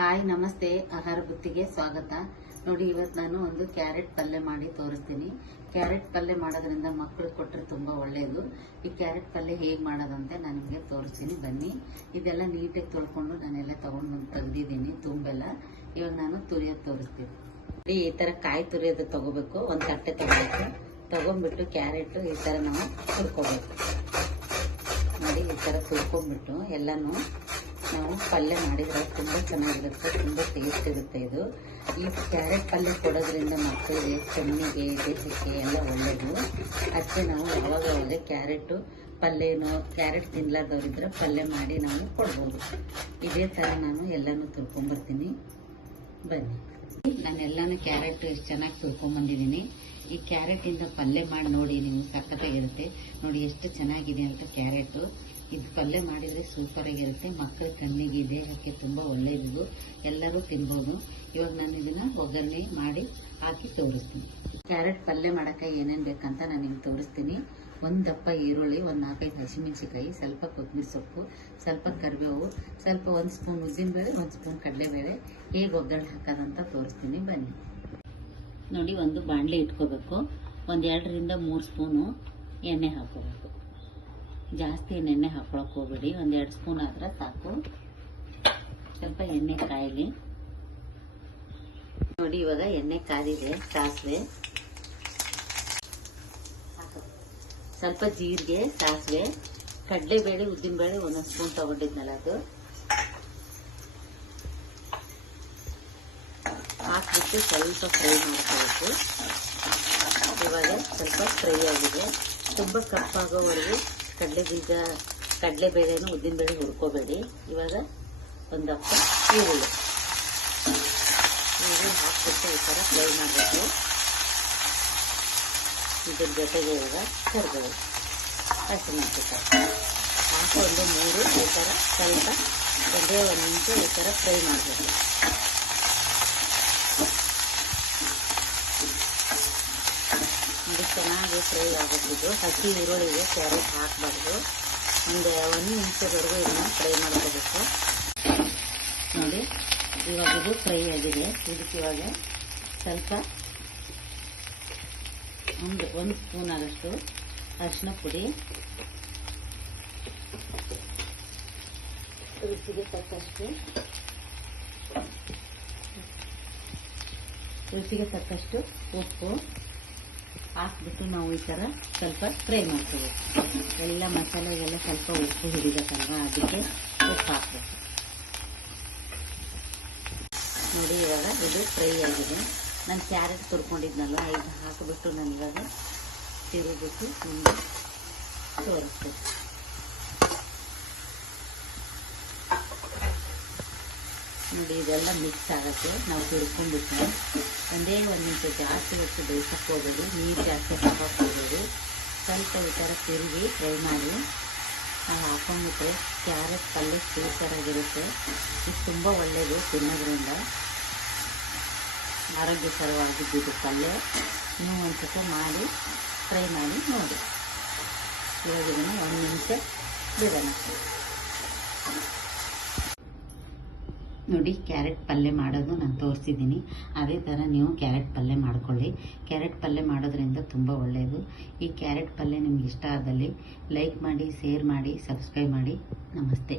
Hi, ನಮಸ್ತೆ. ಆಹಾರ ಬುತ್ತಿಗೆ ಸ್ವಾಗತ. ನೋಡಿ ಇವತ್ತು ನಾನು ಒಂದು ಕ್ಯಾರೆಟ್ ಪಲ್ಯ ಮಾಡಿ ತೋರಿಸ್ತೀನಿ. ಕ್ಯಾರೆಟ್ ಪಲ್ಯ ಮಾಡೋದ್ರಿಂದ ಮಕ್ಕಳು ಕೊಟ್ಟರೆ ತುಂಬ ಒಳ್ಳೆಯದು ಈ ಕ್ಯಾರೆಟ್ ಪಲ್ಯ ಹೇಗೆ ಮಾಡೋದಂತೆ ನಾನು ನಿಮಗೆ ತೋರಿಸ್ತೀನಿ. ಬನ್ನಿ. ಇದೆಲ್ಲ ನೀಟಾಗಿ ತೊಳ್ಕೊಂಡು ನಾನೆಲ್ಲ ತೊಗೊಂಡು ಬಂದು ತೆಗ್ದಿದ್ದೀನಿ, ತುಂಬೆಲ್ಲ. ಇವಾಗ ನಾನು ತುರಿಯೋದು ತೋರಿಸ್ತೀನಿ. ನೋಡಿ, ಈ ಥರ ಕಾಯಿ ತುರಿಯೋದು ತಗೋಬೇಕು. ಒಂದು ತಟ್ಟೆ ತೊಗೋಬೇಕು. ತಗೊಂಡ್ಬಿಟ್ಟು ಕ್ಯಾರೆಟು ಈ ಥರ ನಾವು ತುರ್ಕೋಬೇಕು. ನೋಡಿ, ಈ ಥರ ತುರ್ಕೊಂಡ್ಬಿಟ್ಟು ಎಲ್ಲನೂ ನಾವು ಪಲ್ಯ ಮಾಡಿದ್ರೆ ತುಂಬ ಚೆನ್ನಾಗಿರುತ್ತೆ, ತುಂಬ ಟೇಸ್ಟ್ ಇರುತ್ತೆ ಇದು. ಈ ಕ್ಯಾರೆಟ್ ಪಲ್ಯ ಕೊಡೋದ್ರಿಂದ ಮಕ್ಕಳಿಗೆ ಕಣ್ಣಿಗೆ ದೇಹಕ್ಕೆ ಎಲ್ಲ ಒಳ್ಳೆಯದು ಅದಕ್ಕೆ ನಾವು ಯಾವಾಗ ಒಳ್ಳೆ ಕ್ಯಾರೆಟು ಪಲ್ಯನೋ, ಕ್ಯಾರೆಟ್ ತಿನ್ಲಾರ್ದವ್ರಿದ್ರೆ ಪಲ್ಯ ಮಾಡಿ ನಾವು ಕೊಡ್ಬೋದು. ಇದೇ ಥರ ನಾನು ಎಲ್ಲನೂ ತುರ್ಕೊಂಬರ್ತೀನಿ ಬನ್ನಿ. ನಾನು ಎಲ್ಲಾನು ಕ್ಯಾರೆಟ್ ಎಷ್ಟು ಚೆನ್ನಾಗಿ ತುರ್ಕೊಂಬಂದಿದ್ದೀನಿ ಈ ಕ್ಯಾರೆಟಿಂದ ಪಲ್ಯ ಮಾಡಿ ನೋಡಿ ನಿಮ್ಗೆ ಸಖತ್ತಾಗಿರುತ್ತೆ. ನೋಡಿ ಎಷ್ಟು ಚೆನ್ನಾಗಿದೆ ಅಂತ ಕ್ಯಾರೆಟು. ಇದು ಪಲ್ಯ ಮಾಡಿದರೆ ಸೂಪರಾಗಿರುತ್ತೆ ಮಕ್ಕಳ ಕಣ್ಣಿಗೆ ದೇಹಕ್ಕೆ ತುಂಬ ಒಳ್ಳೆಯದು ಎಲ್ಲರೂ ತಿನ್ಬೋದು. ಇವಾಗ ನಾನು ಇದನ್ನ ಒಗ್ಗರಣೆ ಮಾಡಿ ಹಾಕಿ ತೋರಿಸ್ತೀನಿ. ಕ್ಯಾರೆಟ್ ಪಲ್ಯ ಮಾಡೋಕ್ಕೆ ಏನೇನು ಬೇಕಂತ ನಾನು ನಿಮ್ಗೆ ತೋರಿಸ್ತೀನಿ. ಒಂದು ದಪ್ಪ ಈರುಳ್ಳಿ, ಒಂದು ನಾಲ್ಕೈದು ಹಸಿಮೆಣಸಿಕಾಯಿ ಸ್ವಲ್ಪ ಕೊತ್ತಂಬರಿ ಸೊಪ್ಪು, ಸ್ವಲ್ಪ ಕರಿಬೇವು, ಸ್ವಲ್ಪ ಒಂದು ಸ್ಪೂನ್ ಉದ್ದಿನಬೇಳೆ, ಒಂದು ಸ್ಪೂನ್ ಕಡಲೆಬೇಳೆ. ಹೇಗೆ ಒಗ್ಗರಣೆ ಹಾಕೋದಂತ ತೋರಿಸ್ತೀನಿ. ಬನ್ನಿ. ನೋಡಿ, ಒಂದು ಬಾಣಲೆ ಇಟ್ಕೋಬೇಕು. ಒಂದು ಎರಡರಿಂದ ಮೂರು ಸ್ಪೂನು ಎಣ್ಣೆ ಹಾಕೋಬೇಕು. ಜಾಸ್ತಿ ನೆನೆ ಎಣ್ಣೆ ಹಾಕೊಳಕ್ಕೆ ಹೋಗ್ಬೇಡಿ ಒಂದೆರಡು ಸ್ಪೂನ್ ಆದ್ರೆ ಸಾಕು. ಸ್ವಲ್ಪ ಎಣ್ಣೆ ಕಾಯಲಿ. ನೋಡಿ, ಇವಾಗ ಎಣ್ಣೆ ಕಾದಿದೆ ಸಾಸಿವೆ. ಸ್ವಲ್ಪ ಜೀರಿಗೆ, ಸಾಸಿವೆ. ಕಡಲೆಬೇಳೆ, ಉದ್ದಿನಬೇಳೆ ಒಂದೊಂದು ಸ್ಪೂನ್ ತಗೊಂಡಿದ್ನಲ್ಲ ಅದು. ಹಾಕ್ಬಿಟ್ಟು ಸ್ವಲ್ಪ ಫ್ರೈ ಮಾಡ್ಕೋಬೇಕು ಇವಾಗ ಸ್ವಲ್ಪ ಫ್ರೈ ಆಗಿದೆ. ತುಂಬ ಕಪ್ಪಾಗೋವರೆಗೂ ಕಡಲೆ ಬೀಜ, ಕಡಲೆ ಬೇಳೆನೂ ಉದ್ದಿನ ಬೇಳೆ ಹುರ್ಕೋಬೇಡಿ. ಇವಾಗ ಒಂದು ಹಪ್ಪ ಈರುಳ್ಳಿ. ಈರುಳ್ಳಿ ಹಾಕ್ಬಿಟ್ಟು ಈ ಥರ ಫ್ರೈ ಮಾಡಬೇಕು ಇದ್ರ ಜೊತೆಗೆ ಇವಾಗ ಕರಿಬೇವು ಹಸಿಮೆಣಸಿಕಾಯಿ ಹಾಕೊಂಡು ಮೂರು ಈ ಥರ ಸ್ವಲ್ಪ ಒಂದೇ ಒಂದು ನಿಮಿಷ ಈ ಥರ ಫ್ರೈ ಮಾಡಬೇಕು ನೋಡಿ ಚೆನ್ನಾಗಿ ಫ್ರೈ ಆಗಬೇಕಿದ್ದು ಹಸಿ ಈರುಳ್ಳಿಗೆ ಕ್ಯಾರೆಟ್ ಹಾಕಬಾರ್ದು. ಒಂದು ಒಂದು ನಿಮಿಷದವರೆಗೂ ಇದನ್ನ ಫ್ರೈ ಮಾಡ್ಕೋಬೇಕು. ನೋಡಿ, ಇವಾಗ ಇದು ಫ್ರೈ ಆಗಿದೆ. ಇದಕ್ಕೆ ಇವಾಗ ಸ್ವಲ್ಪ ಒಂದು ಒಂದು ಸ್ಪೂನ್ ಆದಷ್ಟು ಅರಿಶಿನ ಪುಡಿ. ರುಚಿಗೆ ತಕ್ಕಷ್ಟು. ರುಚಿಗೆ ತಕ್ಕಷ್ಟು ಉಪ್ಪು. ಹಾಕ್ಬಿಟ್ಟು ನಾವು ಈ ಥರ ಸ್ವಲ್ಪ ಫ್ರೈ ಮಾಡ್ಕೋಬೇಕು ಎಲ್ಲ ಮಸಾಲೆಗೆಲ್ಲ ಸ್ವಲ್ಪ ಉಪ್ಪು ಹಿಡಿಬೇಕಲ್ವ? ಅದಕ್ಕೆ ಉಪ್ಪು ಹಾಕಬೇಕು. ನೋಡಿ, ಇವಾಗ ಇದು ಫ್ರೈ ಆಗಿದೆ. ನಾನು ಕ್ಯಾರೆಟ್ ತುರ್ಕೊಂಡಿದ್ನಲ್ಲ ಇದು ಹಾಕಿಬಿಟ್ಟು ನಾನು ಇವಾಗ ತಿರುಗಿಬಿಟ್ಟು ನಿಮಗೆ ತೋರಿಸ್ಬೇಕು ನೋಡಿ, ಇದೆಲ್ಲ ಮಿಕ್ಸ್ ಆಗುತ್ತೆ. ನಾವು ತಿಳ್ಕೊಂಡ್ಬಿಟ್ಟು ಒಂದೇ ಒಂದು ನಿಮಿಷ ಜಾಸ್ತಿ ಹೊತ್ತು ಬೇಯಿಸಕ್ಕೆ ಹೋಗೋದು ನೀರು ಜಾಸ್ತಿ ಹಾಕಕ್ಕೆ ಹೋಗೋದು ಸ್ವಲ್ಪ ಈ ಥರ ತಿರುಗಿ ಫ್ರೈ ಮಾಡಿ ನಾವು ಹಾಕೊಂಡ್ಬಿಟ್ರೆ ಕ್ಯಾರೆಟ್ ಪಲ್ಯ ಸೂಪರಾಗಿರುತ್ತೆ ಇದು ತುಂಬ ಒಳ್ಳೆಯದು ತಿನ್ನೋದ್ರಿಂದ. ಆರೋಗ್ಯಕರವಾಗಿದ್ದು ಪಲ್ಯ ನೀವು ಒಂದು ಮಾಡಿ, ಫ್ರೈ ಮಾಡಿ ನೋಡಿ. ಇವಾಗ ಒಂದು ನಿಮಿಷ ಬಿಡೋಣ. ನೋಡಿ, ಕ್ಯಾರೆಟ್ ಪಲ್ಯ ಮಾಡೋದು ನಾನು ತೋರಿಸಿದ್ದೀನಿ. ಅದೇ ಥರ ನೀವು ಕ್ಯಾರೆಟ್ ಪಲ್ಯ ಮಾಡ್ಕೊಳ್ಳಿ. ಕ್ಯಾರೆಟ್ ಪಲ್ಯ ಮಾಡೋದ್ರಿಂದ ತುಂಬ ಒಳ್ಳೆಯದು ಈ ಕ್ಯಾರೆಟ್ ಪಲ್ಯ ನಿಮ್ಗೆ ಇಷ್ಟ ಆದಲ್ಲಿ ಲೈಕ್ ಮಾಡಿ, ಶೇರ್ ಮಾಡಿ, ಸಬ್ಸ್ಕ್ರೈಬ್ ಮಾಡಿ. ನಮಸ್ತೆ.